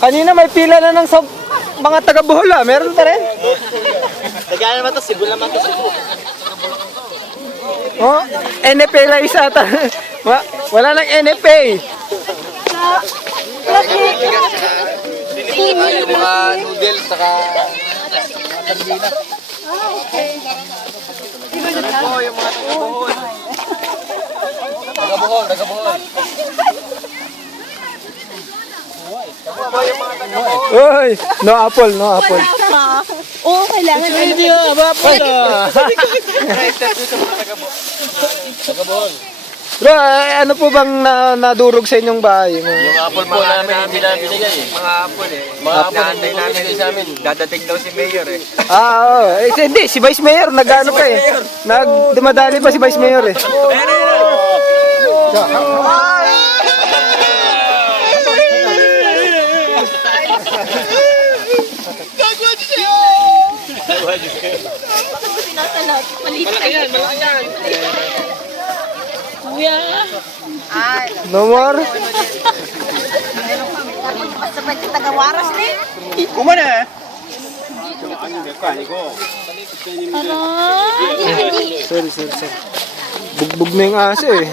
Kanina may pila na ng mga taga-Bohol ah. Meron pa rin? Tagalan naman to, Cebu naman to, Cebu. Oh, NFA lang isa ata. Wala nang NFA. Yung mga noodles, saka sardinas. Oo, yung mga taga-Bohol. Taga-Bohol, taga-Bohol. Uy, no apple, no apple. Oo, kailangan. Hindi ah, apple ah. Taga-Bohol. Bro, ano po bang nadurog sa inyong bahay? Yung apple po namin, hindi namin binigay eh. Mga apple eh. Mga apple naantay namin sa amin. Dadating daw si Mayor eh. Oo. Hindi, si Vice Mayor, nag-ano pa eh. Dumadali pa si Vice Mayor eh. Malaki yan, malaki yan. Kuya. No more? Basta ba yung taga-waras ni? Kumana eh. Sorry. Bugbog na yung aso eh.